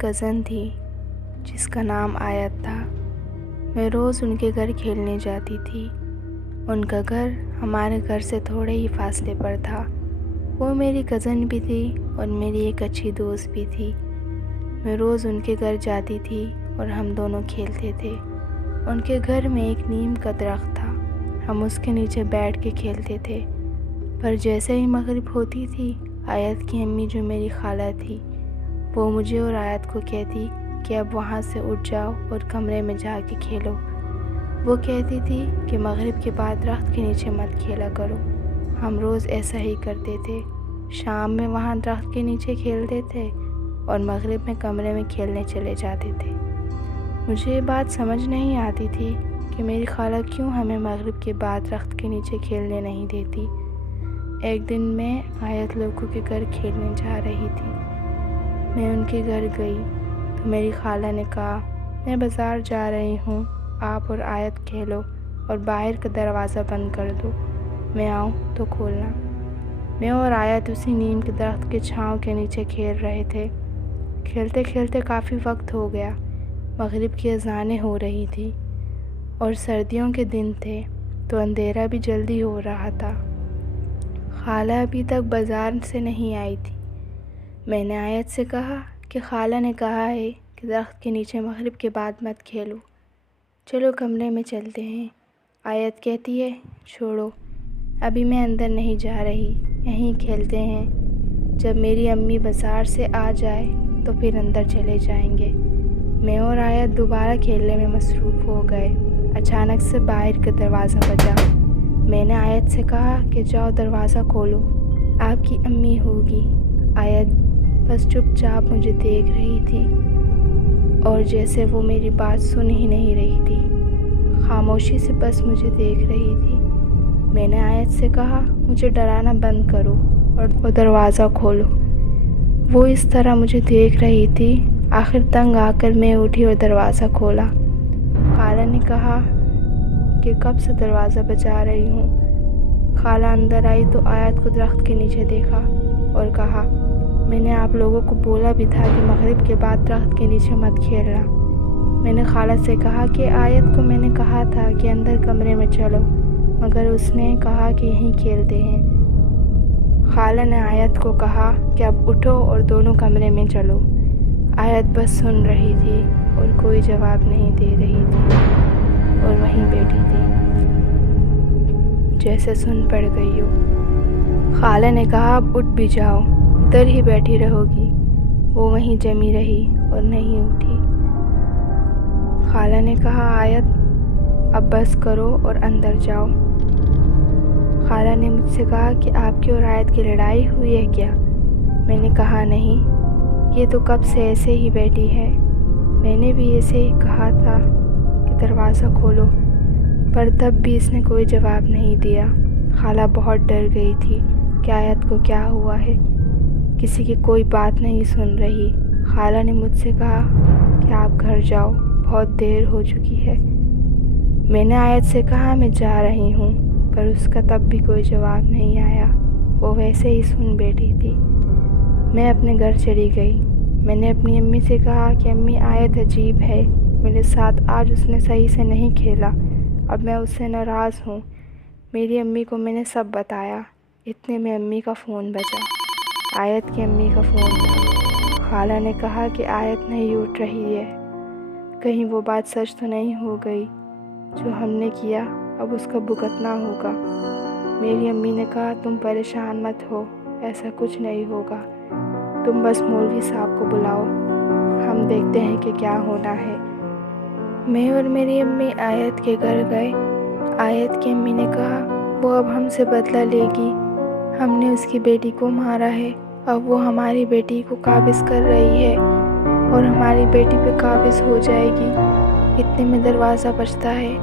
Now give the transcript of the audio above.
Cousin تھی جس کا نام آیت تھا۔ میں روز ان کے گھر کھیلنے جاتی تھی۔ ان کا گھر ہمارے گھر سے تھوڑے ہی فاصلے پر تھا۔ وہ میری کزن بھی تھی اور میری ایک اچھی دوست بھی تھی۔ میں روز ان کے گھر جاتی تھی اور ہم دونوں کھیلتے تھے۔ ان کے گھر میں ایک نیم کا درخت تھا، ہم اس کے نیچے بیٹھ کے کھیلتے تھے۔ پر جیسے ہی مغرب ہوتی تھی، آیت کی امی جو میری خالہ تھی، وہ مجھے اور آیت کو کہتی کہ اب وہاں سے اٹھ جاؤ اور کمرے میں جا کے کھیلو۔ وہ کہتی تھی کہ مغرب کے بعد درخت کے نیچے مت کھیلا کرو۔ ہم روز ایسا ہی کرتے تھے، شام میں وہاں درخت کے نیچے کھیلتے تھے اور مغرب میں کمرے میں کھیلنے چلے جاتے تھے۔ مجھے یہ بات سمجھ نہیں آتی تھی کہ میری خالہ کیوں ہمیں مغرب کے بعد درخت کے نیچے کھیلنے نہیں دیتی۔ ایک دن میں آیت لوگوں کے گھر کھیلنے جا رہی تھی۔ میں ان کے گھر گئی تو میری خالہ نے کہا، میں بازار جا رہی ہوں، آپ اور آیت کھیلو اور باہر کا دروازہ بند کر دو، میں آؤں تو کھولنا۔ میں اور آیت اسی نیم کے درخت کے چھاؤں کے نیچے کھیل رہے تھے۔ کھیلتے کھیلتے کافی وقت ہو گیا، مغرب کی اذانیں ہو رہی تھی اور سردیوں کے دن تھے تو اندھیرا بھی جلدی ہو رہا تھا۔ خالہ ابھی تک بازار سے نہیں آئی تھی۔ میں نے آیت سے کہا کہ خالہ نے کہا ہے کہ درخت کے نیچے مغرب کے بعد مت کھیلو، چلو کمرے میں چلتے ہیں۔ آیت کہتی ہے، چھوڑو، ابھی میں اندر نہیں جا رہی، یہیں کھیلتے ہیں، جب میری امی بازار سے آ جائے تو پھر اندر چلے جائیں گے۔ میں اور آیت دوبارہ کھیلنے میں مصروف ہو گئے۔ اچانک سے باہر کا دروازہ بجا۔ میں نے آیت سے کہا کہ جاؤ دروازہ کھولو، آپ کی امی ہوگی۔ آیت بس چپ چاپ مجھے دیکھ رہی تھی اور جیسے وہ میری بات سن ہی نہیں رہی تھی، خاموشی سے بس مجھے دیکھ رہی تھی۔ میں نے آیت سے کہا، مجھے ڈرانا بند کرو اور دروازہ کھولو۔ وہ اس طرح مجھے دیکھ رہی تھی، آخر تنگ آ کر میں اٹھی اور دروازہ کھولا۔ خالہ نے کہا کہ کب سے دروازہ بجا رہی ہوں۔ خالہ اندر آئی تو آیت کو درخت کے نیچے دیکھا اور کہا، میں نے آپ لوگوں کو بولا بھی تھا کہ مغرب کے بعد درخت کے نیچے مت کھیلنا۔ میں نے خالہ سے کہا کہ آیت کو میں نے کہا تھا کہ اندر کمرے میں چلو، مگر اس نے کہا کہ یہیں کھیلتے ہیں۔ خالہ نے آیت کو کہا کہ اب اٹھو اور دونوں کمرے میں چلو۔ آیت بس سن رہی تھی اور کوئی جواب نہیں دے رہی تھی اور وہیں بیٹھی تھی جیسے سن پڑ گئی ہو۔ خالہ نے کہا، اب اٹھ بھی جاؤ، ادھر ہی بیٹھی رہو گی؟ وہ وہیں جمی رہی اور نہیں اٹھی۔ خالہ نے کہا، آیت اب بس کرو اور اندر جاؤ۔ خالہ نے مجھ سے کہا کہ آپ کی اور آیت کی لڑائی ہوئی ہے کیا؟ میں نے کہا نہیں، یہ تو کب سے ایسے ہی بیٹھی ہے، میں نے بھی ایسے ہی کہا تھا کہ دروازہ کھولو، پر تب بھی اس نے کوئی جواب نہیں دیا۔ خالہ بہت ڈر گئی تھی کہ آیت کو کیا ہوا ہے، کسی کی کوئی بات نہیں سن رہی۔ خالہ نے مجھ سے کہا کہ آپ گھر جاؤ، بہت دیر ہو چکی ہے۔ میں نے آیت سے کہا، میں جا رہی ہوں، پر اس کا تب بھی کوئی جواب نہیں آیا، وہ ویسے ہی سن بیٹھی تھی۔ میں اپنے گھر چلی گئی۔ میں نے اپنی امی سے کہا کہ امی، آیت عجیب ہے، میرے ساتھ آج اس نے صحیح سے نہیں کھیلا، اب میں اس سے ناراض ہوں۔ میری امی کو میں نے سب بتایا۔ اتنے میں امی کا فون بجا۔ آیت کی امی کا فون تھا۔ خالہ نے کہا کہ آیت نہیں اٹھ رہی ہے، کہیں وہ بات سچ تو نہیں ہو گئی، جو ہم نے کیا اب اس کا بھگتنا ہوگا۔ میری امی نے کہا، تم پریشان مت ہو، ایسا کچھ نہیں ہوگا، تم بس مولوی صاحب کو بلاؤ، ہم دیکھتے ہیں کہ کیا ہونا ہے۔ میں اور میری امی آیت کے گھر گئے۔ آیت کی امی نے کہا، وہ اب ہم سے بدلہ لے گی، ہم نے اس کی بیٹی کو مارا ہے، اب وہ ہماری بیٹی کو قابض کر رہی ہے اور ہماری بیٹی پہ قابض ہو جائے گی۔ اتنے میں دروازہ بجتا ہے۔